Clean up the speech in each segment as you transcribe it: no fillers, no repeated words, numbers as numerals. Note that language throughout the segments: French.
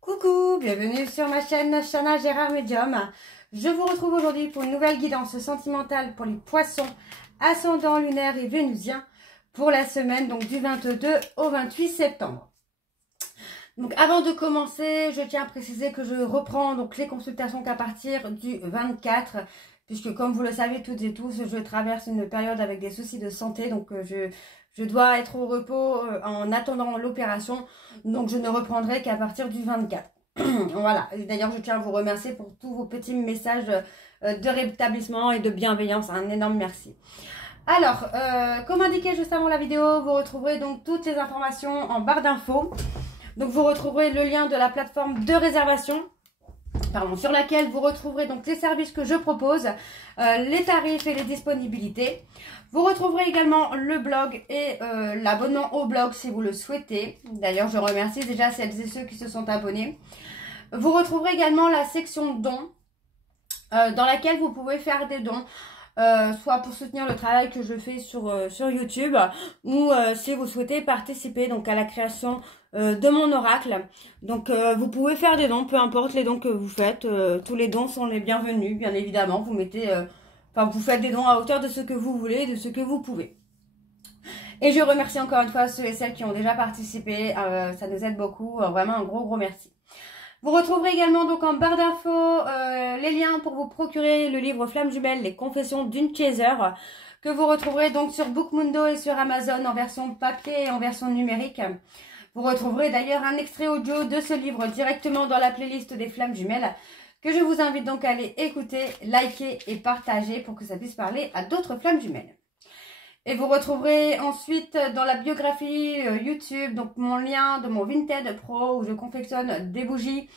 Coucou, bienvenue sur ma chaîne Shana Gérard Medium. Je vous retrouve aujourd'hui pour une nouvelle guidance sentimentale pour les poissons, ascendant lunaire et vénusien pour la semaine donc du 22 au 28 septembre. Donc avant de commencer, je tiens à préciser que je reprends donc les consultations qu'à partir du 24, puisque comme vous le savez toutes et tous, je traverse une période avec des soucis de santé, donc je dois être au repos en attendant l'opération, donc je ne reprendrai qu'à partir du 24. Voilà, d'ailleurs je tiens à vous remercier pour tous vos petits messages de rétablissement et de bienveillance, un énorme merci. Alors, comme indiqué juste avant la vidéo, vous retrouverez donc toutes les informations en barre d'infos. Donc vous retrouverez le lien de la plateforme de réservation, sur laquelle vous retrouverez donc les services que je propose, les tarifs et les disponibilités. Vous retrouverez également le blog et l'abonnement au blog si vous le souhaitez. D'ailleurs, je remercie déjà celles et ceux qui se sont abonnés. Vous retrouverez également la section dons, dans laquelle vous pouvez faire des dons. Soit pour soutenir le travail que je fais sur YouTube, ou si vous souhaitez participer donc à la création de mon oracle. Donc vous pouvez faire des dons, peu importe les dons que vous faites, tous les dons sont les bienvenus, bien évidemment. Vous mettez, vous faites des dons à hauteur de ce que vous voulez, de ce que vous pouvez. Et je remercie encore une fois ceux et celles qui ont déjà participé, ça nous aide beaucoup, vraiment un gros merci. Vous retrouverez également donc en barre d'infos les liens pour vous procurer le livre Flamme Jumelle, les confessions d'une chaser, que vous retrouverez donc sur Bookmundo et sur Amazon en version papier et en version numérique. Vous retrouverez d'ailleurs un extrait audio de ce livre directement dans la playlist des Flammes Jumelles, que je vous invite donc à aller écouter, liker et partager pour que ça puisse parler à d'autres Flammes Jumelles. Et vous retrouverez ensuite dans la biographie YouTube donc mon lien de mon Vinted Pro où je confectionne des bougies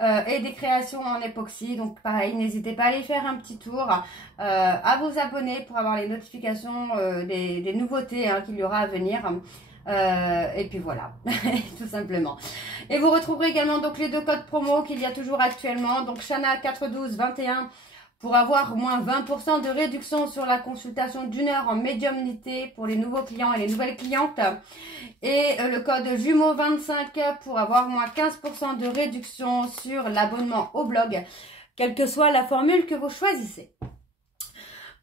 et des créations en époxy. Donc pareil, n'hésitez pas à aller faire un petit tour, à vous abonner pour avoir les notifications des nouveautés qu'il y aura à venir. Et puis voilà, tout simplement. Et vous retrouverez également donc les deux codes promo qu'il y a toujours actuellement. Donc Shana 41221 pour avoir moins 20% de réduction sur la consultation d'une heure en médiumnité pour les nouveaux clients et les nouvelles clientes. Et le code jumeau 25 pour avoir moins 15% de réduction sur l'abonnement au blog, quelle que soit la formule que vous choisissez.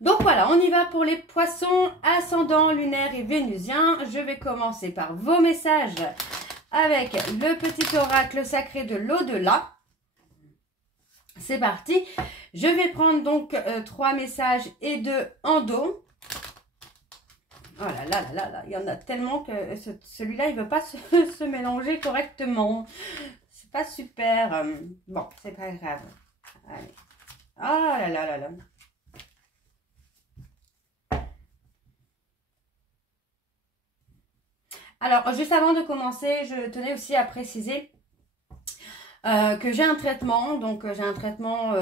Donc voilà, on y va pour les poissons, ascendant, lunaire et vénusien. Je vais commencer par vos messages avec le petit oracle sacré de l'au-delà. C'est parti. Je vais prendre donc 3 messages et 2 en dos. Oh là là là là, il y en a tellement que celui-là, il ne veut pas se mélanger correctement. C'est pas super. Bon, c'est pas grave. Allez. Oh là là là là. Alors, juste avant de commencer, je tenais aussi à préciser que j'ai un traitement, donc j'ai un traitement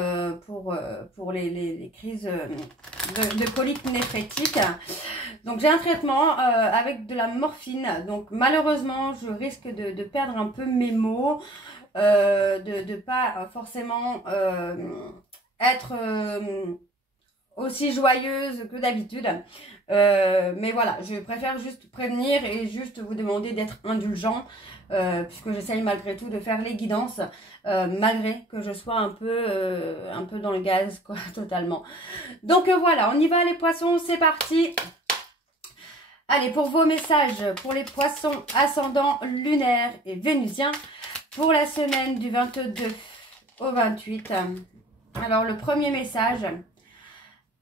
pour les crises de colique néphrétique. Donc j'ai un traitement avec de la morphine, donc malheureusement je risque de perdre un peu mes mots, de pas forcément être aussi joyeuse que d'habitude. Mais voilà, je préfère juste prévenir et juste vous demander d'être indulgent, puisque j'essaye malgré tout de faire les guidances, malgré que je sois un peu dans le gaz, quoi, totalement. Donc voilà, on y va les poissons, c'est parti. Allez, pour vos messages, pour les poissons ascendants, lunaires et vénusiens, pour la semaine du 22 au 28. Alors, le premier message...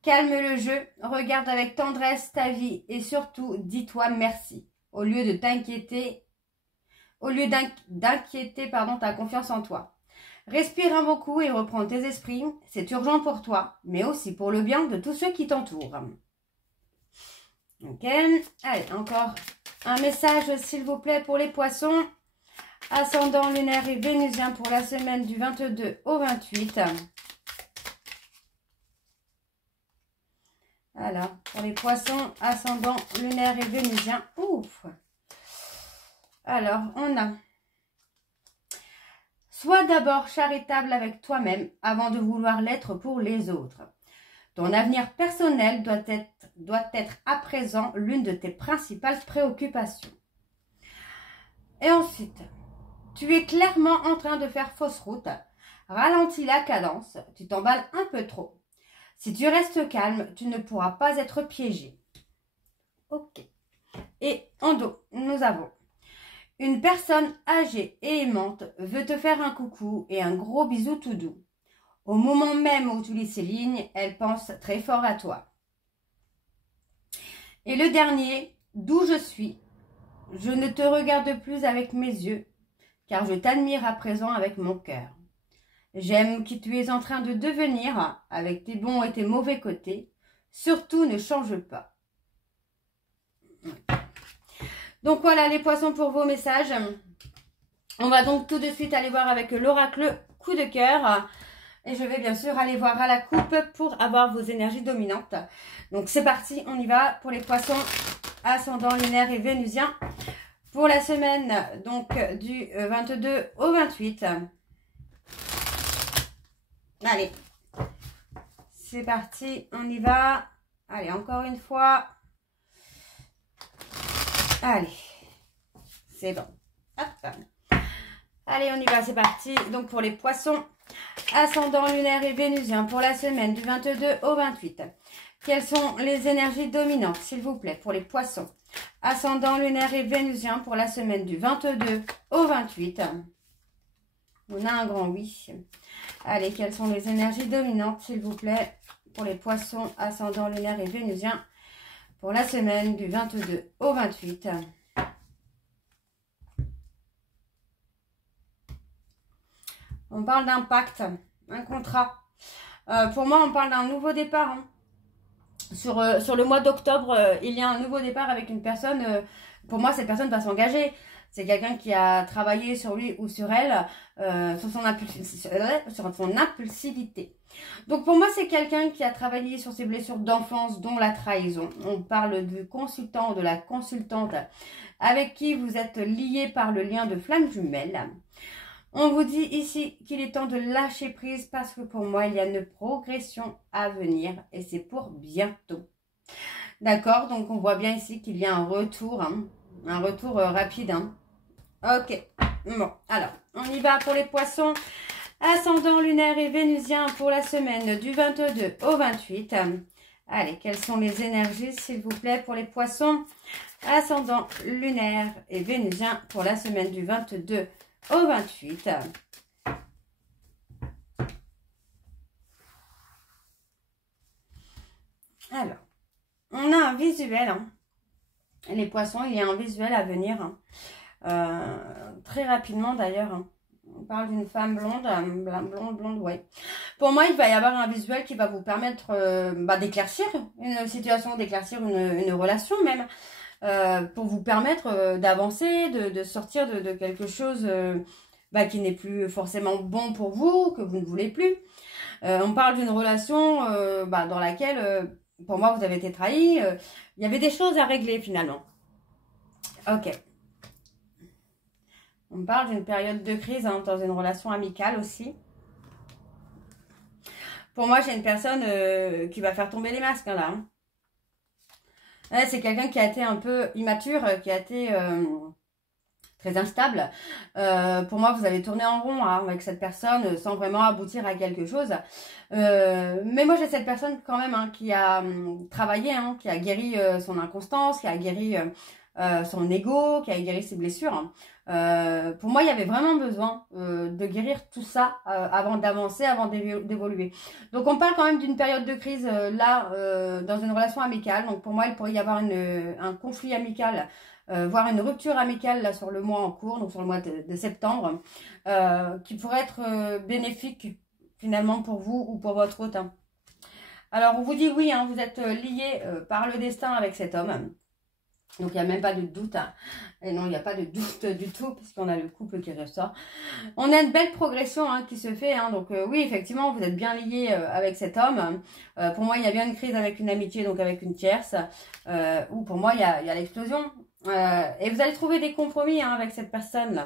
Calme le jeu, regarde avec tendresse ta vie et surtout dis-toi merci. Au lieu de t'inquiéter, d'inquiéter ta confiance en toi. Respire un bon coup et reprends tes esprits. C'est urgent pour toi, mais aussi pour le bien de tous ceux qui t'entourent. Ok, allez, encore un message s'il vous plaît pour les poissons. Ascendant lunaire et vénusien pour la semaine du 22 au 28. Alors, pour les poissons, ascendant, lunaire et vénusien. Ouf! Alors, on a... Sois d'abord charitable avec toi-même avant de vouloir l'être pour les autres. Ton avenir personnel doit être à présent l'une de tes principales préoccupations. Et ensuite, Tu es clairement en train de faire fausse route. Ralentis la cadence, tu t'emballes un peu trop. Si tu restes calme, tu ne pourras pas être piégé. Ok. Et en dos, nous avons une personne âgée et aimante veut te faire un coucou et un gros bisou tout doux. Au moment même où tu lis ces lignes, elle pense très fort à toi. Et le dernier, d'où je suis, je ne te regarde plus avec mes yeux, car je t'admire à présent avec mon cœur. J'aime qui tu es en train de devenir, avec tes bons et tes mauvais côtés. Surtout, ne change pas. Donc voilà les poissons pour vos messages. On va donc tout de suite aller voir avec l'oracle coup de cœur. Et je vais bien sûr aller voir à la coupe pour avoir vos énergies dominantes. Donc c'est parti, on y va pour les poissons ascendant lunaire et vénusien. Pour la semaine donc du 22 au 28. Allez, c'est parti, on y va. Allez, encore une fois. Allez, c'est bon. Hop. Allez, on y va, c'est parti. Donc pour les poissons ascendant lunaire et vénusien pour la semaine du 22 au 28. Quelles sont les énergies dominantes, s'il vous plaît, pour les poissons ascendant lunaire et vénusien pour la semaine du 22 au 28. On a un grand oui. Allez, quelles sont les énergies dominantes, s'il vous plaît, pour les poissons ascendant lunaire et vénusien pour la semaine du 22 au 28. On parle d'un pacte, un contrat. Pour moi, on parle d'un nouveau départ. Hein. Sur le mois d'octobre, il y a un nouveau départ avec une personne. Pour moi, cette personne va s'engager. C'est quelqu'un qui a travaillé sur lui ou sur elle, sur son impulsivité. Donc pour moi, c'est quelqu'un qui a travaillé sur ses blessures d'enfance, dont la trahison. On parle du consultant ou de la consultante avec qui vous êtes lié par le lien de flamme jumelle. On vous dit ici qu'il est temps de lâcher prise parce que pour moi, il y a une progression à venir et c'est pour bientôt. D'accord, donc on voit bien ici qu'il y a un retour, rapide. Hein. Ok, bon, alors, on y va pour les poissons ascendant lunaire et vénusien pour la semaine du 22 au 28. Allez, quelles sont les énergies, s'il vous plaît, pour les poissons ascendant lunaire et vénusien pour la semaine du 22 au 28. Alors, on a un visuel. Hein. Les poissons, il y a un visuel à venir. Hein. Très rapidement d'ailleurs. Hein. On parle d'une femme blonde, blonde, ouais. Pour moi, il va y avoir un visuel qui va vous permettre d'éclaircir une situation, d'éclaircir une relation même. Pour vous permettre d'avancer, de sortir de quelque chose qui n'est plus forcément bon pour vous, que vous ne voulez plus. On parle d'une relation dans laquelle, pour moi, vous avez été trahi. Il y avait des choses à régler finalement. Ok. On parle d'une période de crise hein, dans une relation amicale aussi. Pour moi, j'ai une personne qui va faire tomber les masques hein, là. Hein. Ouais, c'est quelqu'un qui a été un peu immature, qui a été très instable. Pour moi, vous avez tourné en rond hein, avec cette personne sans vraiment aboutir à quelque chose. Mais moi, j'ai cette personne quand même hein, qui a travaillé, hein, qui a guéri son inconstance, qui a guéri son ego, qui a guéri ses blessures. Hein. Pour moi, il y avait vraiment besoin de guérir tout ça avant d'avancer, avant d'évoluer. Donc, on parle quand même d'une période de crise dans une relation amicale. Donc, pour moi, il pourrait y avoir un conflit amical, voire une rupture amicale là sur le mois en cours, donc sur le mois de septembre, qui pourrait être bénéfique finalement pour vous ou pour votre hôte. Hein. Alors, on vous dit oui, hein, vous êtes lié par le destin avec cet homme. Donc, il n'y a même pas de doute. Hein. Et non, il n'y a pas de doute du tout, puisqu'on a le couple qui ressort. On a une belle progression hein, qui se fait. Hein. Donc, oui, effectivement, vous êtes bien lié avec cet homme. Pour moi, il y a bien une crise avec une amitié, donc avec une tierce. Ou pour moi, il y a l'explosion. Et vous allez trouver des compromis hein, avec cette personne-là.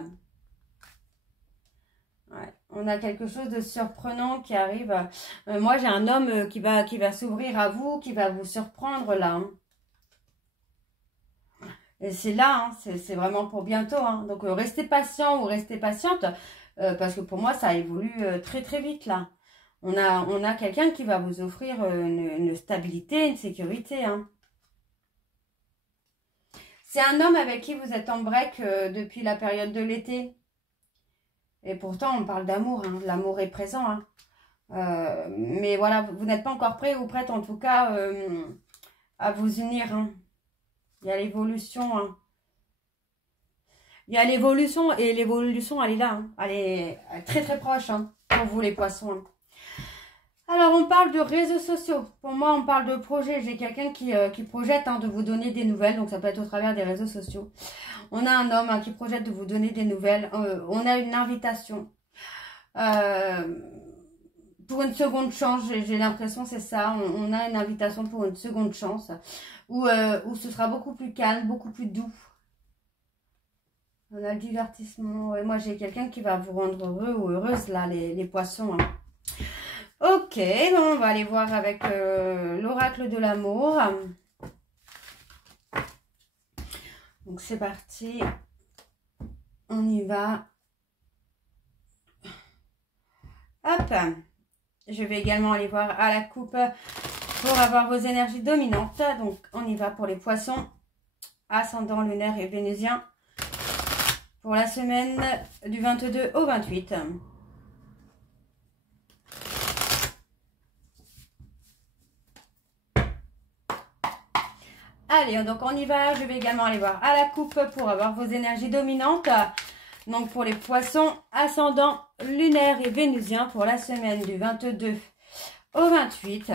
Ouais. On a quelque chose de surprenant qui arrive. Moi, j'ai un homme qui va s'ouvrir à vous, qui va vous surprendre là. Hein. Et c'est là, hein, c'est vraiment pour bientôt. Hein. Donc, restez patient ou restez patiente, parce que pour moi, ça évolue très, très vite, là. On a quelqu'un qui va vous offrir une stabilité, une sécurité. Hein. C'est un homme avec qui vous êtes en break depuis la période de l'été. Et pourtant, on parle d'amour. Hein. L'amour est présent. Hein. Mais voilà, vous n'êtes pas encore prêt ou prête, en tout cas, à vous unir. Hein. Il y a l'évolution. Hein. Il y a l'évolution et l'évolution, elle est là. Hein. Elle est très très proche hein, pour vous les poissons. Hein. Alors, on parle de réseaux sociaux. Pour moi, on parle de projet. J'ai quelqu'un qui projette hein, de vous donner des nouvelles. Donc, ça peut être au travers des réseaux sociaux. On a un homme hein, qui projette de vous donner des nouvelles. On a une invitation. Pour une seconde chance, j'ai l'impression c'est ça. On a une invitation pour une seconde chance. Où ce sera beaucoup plus calme, beaucoup plus doux. On a le divertissement. Ouais, moi, j'ai quelqu'un qui va vous rendre heureux ou heureuse, là, les poissons. Hein. Ok, on va aller voir avec l'oracle de l'amour. Donc, c'est parti. On y va. Hop. Je vais également aller voir à la coupe pour avoir vos énergies dominantes. Donc, on y va pour les poissons. Ascendant lunaire et vénusien. Pour la semaine du 22 au 28. Allez, donc on y va. Je vais également aller voir à la coupe pour avoir vos énergies dominantes. Donc pour les poissons, ascendant lunaire et vénusien pour la semaine du 22 au 28.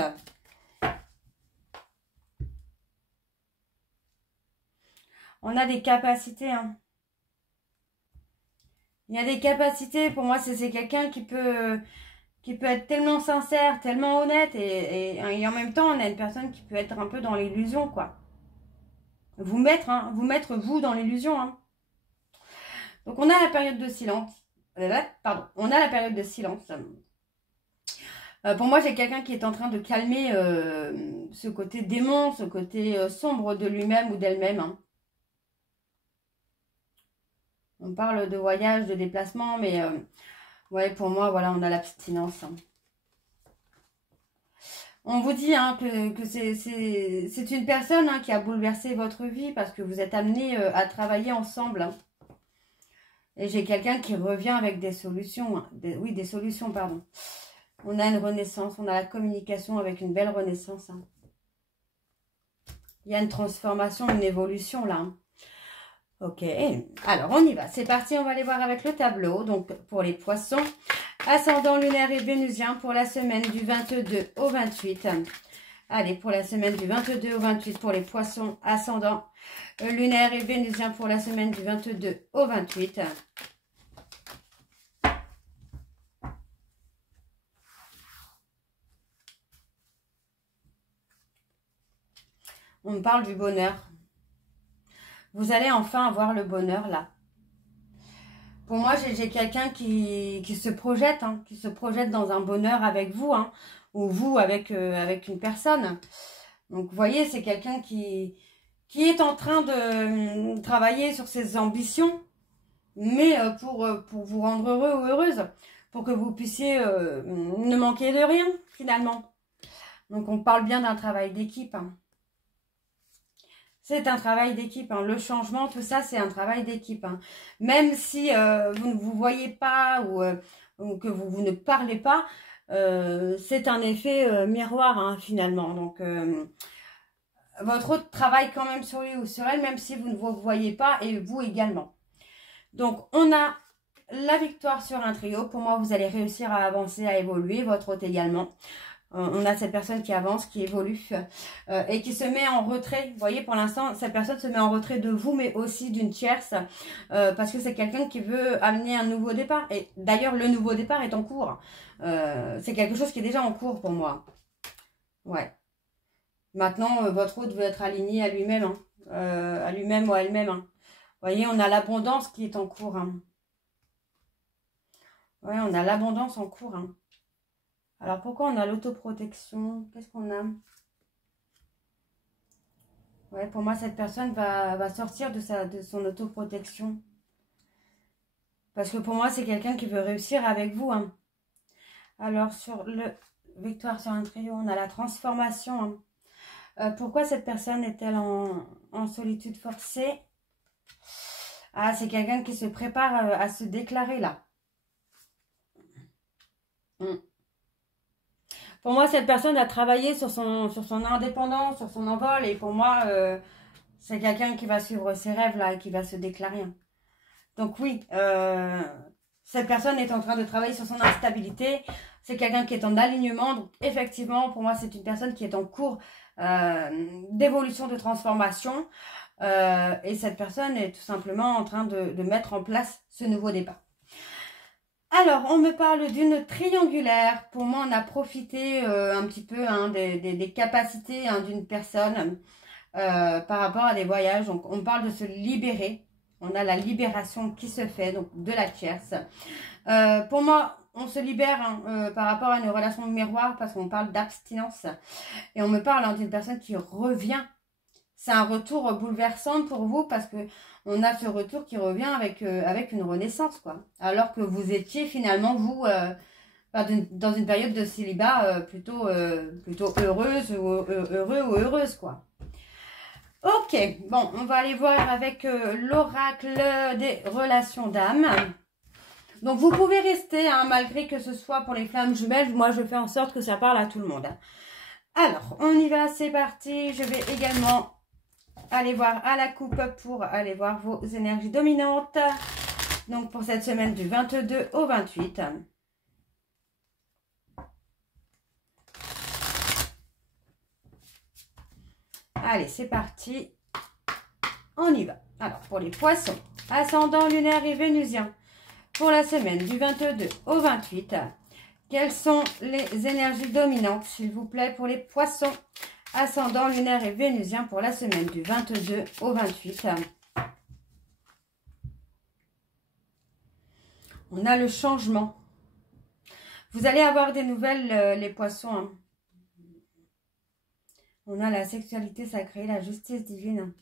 On a des capacités. Hein. Il y a des capacités. Pour moi, c'est quelqu'un qui peut être tellement sincère, tellement honnête. Et en même temps, on a une personne qui peut être un peu dans l'illusion, quoi. Vous mettre, vous, dans l'illusion. Hein. Donc, on a la période de silence. Pardon, on a la période de silence. Pour moi, j'ai quelqu'un qui est en train de calmer ce côté démon, ce côté sombre de lui-même ou d'elle-même. Hein. On parle de voyage, de déplacement, mais ouais, pour moi, voilà, on a l'abstinence. Hein. On vous dit hein, que c'est une personne hein, qui a bouleversé votre vie parce que vous êtes amenés à travailler ensemble. Hein. Et j'ai quelqu'un qui revient avec des solutions. Hein, des solutions, pardon. On a une renaissance, on a la communication avec une belle renaissance. Hein. Il y a une transformation, une évolution là. Hein. Ok, alors on y va. C'est parti, on va aller voir avec le tableau. Donc pour les poissons, ascendant lunaire et vénusien pour la semaine du 22 au 28. Allez, pour la semaine du 22 au 28 pour les poissons, ascendant lunaire et vénusien pour la semaine du 22 au 28. On me parle du bonheur. Vous allez enfin avoir le bonheur là. Pour moi, j'ai quelqu'un qui se projette, hein, qui se projette dans un bonheur avec vous, hein, ou vous avec une personne. Donc, vous voyez, c'est quelqu'un qui est en train de travailler sur ses ambitions, mais pour vous rendre heureux ou heureuse, pour que vous puissiez ne manquer de rien, finalement. Donc, on parle bien d'un travail d'équipe. Hein. C'est un travail d'équipe. Hein. Le changement, tout ça, c'est un travail d'équipe. Hein. Même si vous ne vous voyez pas ou que vous ne parlez pas, c'est un effet miroir, hein, finalement. Donc, votre autre travaille quand même sur lui ou sur elle, même si vous ne vous voyez pas, et vous également. Donc, on a la victoire sur un trio. Pour moi, vous allez réussir à avancer, à évoluer. Votre hôte également. On a cette personne qui avance, qui évolue et qui se met en retrait. Vous voyez, pour l'instant, cette personne se met en retrait de vous, mais aussi d'une tierce parce que c'est quelqu'un qui veut amener un nouveau départ. Et d'ailleurs, le nouveau départ est en cours. C'est quelque chose qui est déjà en cours pour moi. Ouais. Maintenant, votre hôte veut être aligné à lui-même, hein, à lui-même ou à elle-même. Hein. Vous voyez, on a l'abondance qui est en cours. Hein. Ouais, on a l'abondance en cours. Hein. Alors, pourquoi on a l'autoprotection? Qu'est-ce qu'on a? Ouais, pour moi, cette personne va sortir de son autoprotection. Parce que pour moi, c'est quelqu'un qui veut réussir avec vous. Hein. Alors, sur le victoire sur un trio, on a la transformation. Hein. Pourquoi cette personne est-elle en solitude forcée? Ah, c'est quelqu'un qui se prépare à se déclarer là. Pour moi, cette personne a travaillé sur son indépendance, sur son envol. Et pour moi, c'est quelqu'un qui va suivre ses rêves là et qui va se déclarer. Donc oui, cette personne est en train de travailler sur son instabilité. C'est quelqu'un qui est en alignement. Donc effectivement, pour moi, c'est une personne qui est en cours d'évolution, de transformation. Et cette personne est tout simplement en train de mettre en place ce nouveau départ. Alors, on me parle d'une triangulaire. Pour moi, on a profité un petit peu hein, des capacités hein, d'une personne par rapport à des voyages. Donc, on parle de se libérer. On a la libération qui se fait, donc de la tierce. Pour moi, on se libère hein, par rapport à une relation miroir parce qu'on parle d'abstinence. Et on me parle hein, d'une personne qui revient. C'est un retour bouleversant pour vous parce que on a ce retour qui revient avec une renaissance, quoi. Alors que vous étiez finalement, vous, dans une période de célibat plutôt heureuse ou heureux ou heureuse, quoi. Ok, bon, on va aller voir avec l'oracle des relations d'âme. Donc, vous pouvez rester, hein, malgré que ce soit pour les flammes jumelles. Moi, je fais en sorte que ça parle à tout le monde. Alors, on y va, c'est parti. Je vais également aller voir à la coupe pour aller voir vos énergies dominantes. Donc, pour cette semaine du 22 au 28. Allez, c'est parti. On y va. Alors, pour les poissons, ascendant lunaire et vénusien, pour la semaine du 22 au 28, quelles sont les énergies dominantes, s'il vous plaît, pour les poissons, ascendant lunaire et vénusien, pour la semaine du 22 au 28. On a le changement. Vous allez avoir des nouvelles, les poissons. Hein. On a la sexualité sacrée, la justice divine.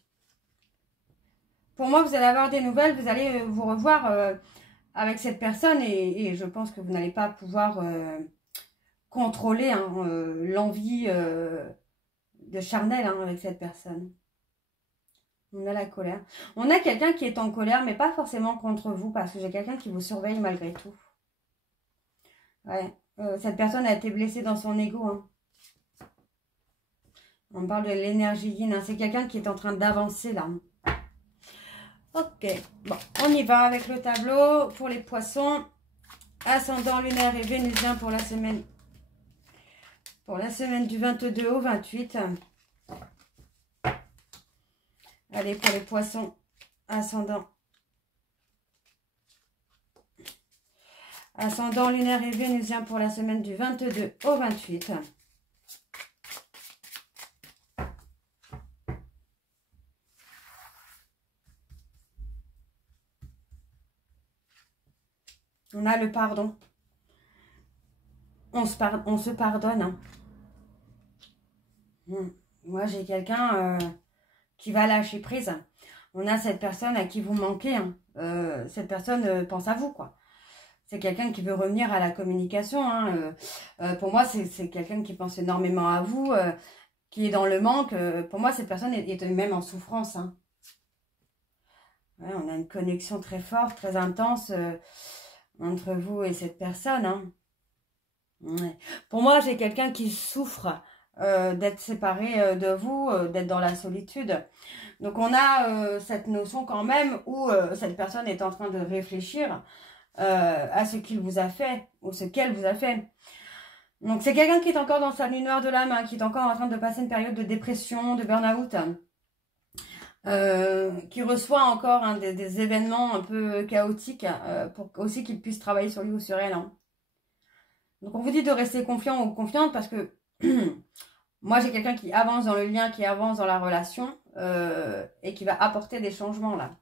Pour moi, vous allez avoir des nouvelles, vous allez vous revoir avec cette personne et je pense que vous n'allez pas pouvoir contrôler hein, l'envie de charnel hein, avec cette personne. On a la colère. On a quelqu'un qui est en colère, mais pas forcément contre vous, parce que j'ai quelqu'un qui vous surveille malgré tout. Ouais. Cette personne a été blessée dans son ego. Hein. On parle de l'énergie yin. Hein. C'est quelqu'un qui est en train d'avancer là. Ok. Bon, on y va avec le tableau pour les poissons. Ascendant lunaire et vénusien pour la semaine. Pour la semaine du 22 au 28. Allez, pour les poissons, ascendant. Ascendant lunaire et vénusien pour la semaine du 22 au 28. On a le pardon. On se pardonne. Hein. Moi, j'ai quelqu'un qui va lâcher prise. On a cette personne à qui vous manquez. Hein. Cette personne pense à vous, quoi. C'est quelqu'un qui veut revenir à la communication. Hein. Pour moi, c'est quelqu'un qui pense énormément à vous, qui est dans le manque. Pour moi, cette personne est même en souffrance. Hein. Ouais, on a une connexion très forte, très intense entre vous et cette personne. Hein. Ouais. Pour moi, j'ai quelqu'un qui souffre d'être séparé de vous, d'être dans la solitude. Donc, on a cette notion quand même où cette personne est en train de réfléchir à ce qu'il vous a fait ou ce qu'elle vous a fait. Donc, c'est quelqu'un qui est encore dans sa nuit noire de l'âme, hein, qui est encore en train de passer une période de dépression, de burn-out, qui reçoit encore hein, des événements un peu chaotiques pour aussi qu'il puisse travailler sur lui ou sur elle. Hein. Donc, on vous dit de rester confiant ou confiante parce que moi, j'ai quelqu'un qui avance dans le lien, qui avance dans la relation et qui va apporter des changements là.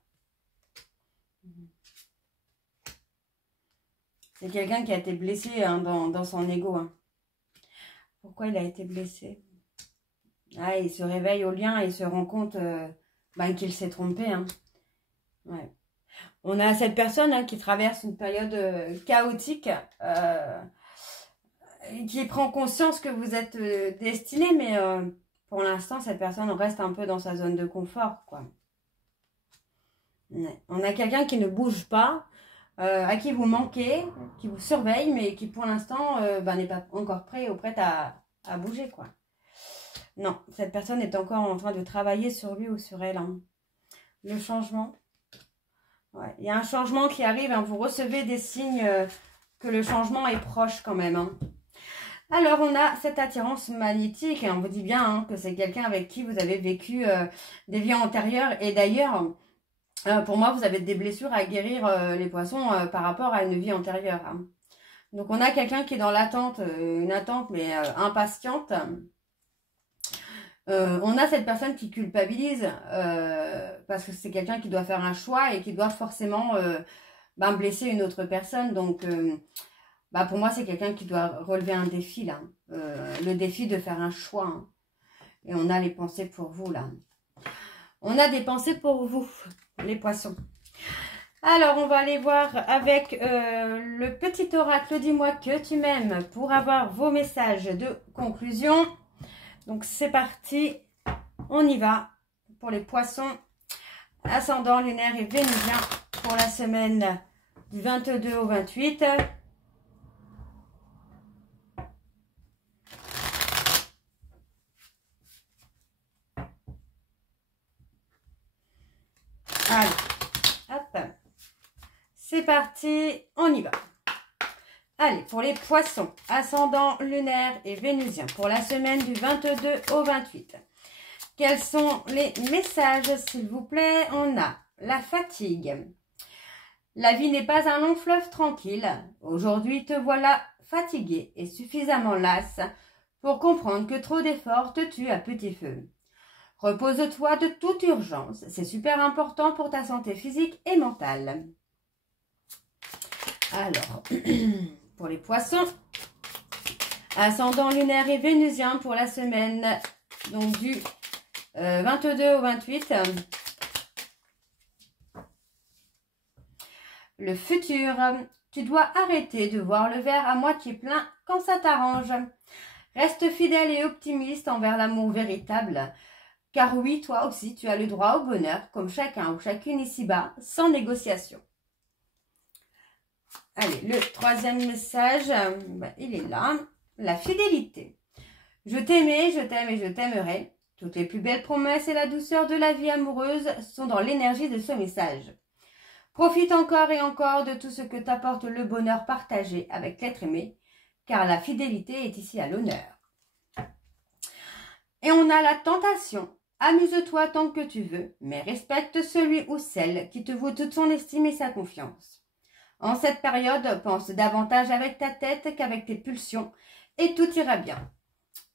C'est quelqu'un qui a été blessé hein, dans son ego. Hein. Pourquoi il a été blessé? Ah, il se réveille au lien et il se rend compte qu'il s'est trompé. Hein. Ouais. On a cette personne qui traverse une période chaotique, qui prend conscience que vous êtes destiné, mais pour l'instant, cette personne reste un peu dans sa zone de confort, quoi. Ouais. On a quelqu'un qui ne bouge pas, à qui vous manquez, qui vous surveille, mais qui pour l'instant n'est pas encore prêt ou prête à bouger, quoi. Non, cette personne est encore en train de travailler sur lui ou sur elle. Hein. Le changement. Ouais. Il y a un changement qui arrive. Hein. Vous recevez des signes que le changement est proche quand même. Hein. Alors, on a cette attirance magnétique. Et on vous dit bien que c'est quelqu'un avec qui vous avez vécu des vies antérieures. Et d'ailleurs, pour moi, vous avez des blessures à guérir les poissons par rapport à une vie antérieure. Hein. Donc, on a quelqu'un qui est dans l'attente, une attente mais impatiente. On a cette personne qui culpabilise parce que c'est quelqu'un qui doit faire un choix et qui doit forcément blesser une autre personne. Donc, pour moi, c'est quelqu'un qui doit relever un défi, là. Le défi de faire un choix. Hein. Et on a les pensées pour vous, là. On a des pensées pour vous, les poissons. Alors, on va aller voir avec le petit oracle. Dis-moi que tu m'aimes pour avoir vos messages de conclusion. Donc, c'est parti. On y va pour les poissons, ascendant lunaire et vénusien pour la semaine du 22 au 28. Allez, hop. C'est parti, on y va. Allez, pour les poissons, ascendant lunaire et vénusien, pour la semaine du 22 au 28. Quels sont les messages, s'il vous plaît? On a la fatigue. La vie n'est pas un long fleuve tranquille. Aujourd'hui, te voilà fatigué et suffisamment lasse pour comprendre que trop d'efforts te tuent à petit feu. Repose-toi de toute urgence. C'est super important pour ta santé physique et mentale. Alors, pour les poissons, ascendant lunaire et vénusien pour la semaine donc du 22 au 28. Le futur, tu dois arrêter de voir le verre à moitié plein quand ça t'arrange. Reste fidèle et optimiste envers l'amour véritable. Car oui, toi aussi, tu as le droit au bonheur, comme chacun ou chacune ici-bas, sans négociation. Allez, le troisième message, il est là. La fidélité. Je t'aimais, je t'aime et je t'aimerai. Toutes les plus belles promesses et la douceur de la vie amoureuse sont dans l'énergie de ce message. Profite encore et encore de tout ce que t'apporte le bonheur partagé avec l'être aimé, car la fidélité est ici à l'honneur. Et on a la tentation. Amuse-toi tant que tu veux, mais respecte celui ou celle qui te vaut toute son estime et sa confiance. En cette période, pense davantage avec ta tête qu'avec tes pulsions et tout ira bien.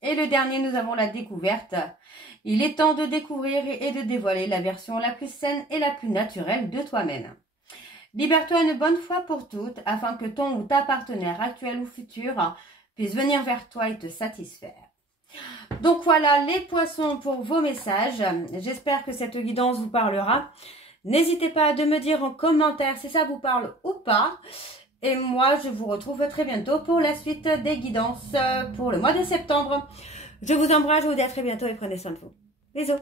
Et le dernier, nous avons la découverte. Il est temps de découvrir et de dévoiler la version la plus saine et la plus naturelle de toi-même. Libère-toi une bonne fois pour toutes afin que ton ou ta partenaire actuel ou futur puisse venir vers toi et te satisfaire. Donc voilà les poissons pour vos messages. J'espère que cette guidance vous parlera. N'hésitez pas à me dire en commentaire si ça vous parle ou pas. Et moi, je vous retrouve très bientôt pour la suite des guidances pour le mois de septembre. Je vous embrasse, je vous dis à très bientôt et prenez soin de vous. Bisous.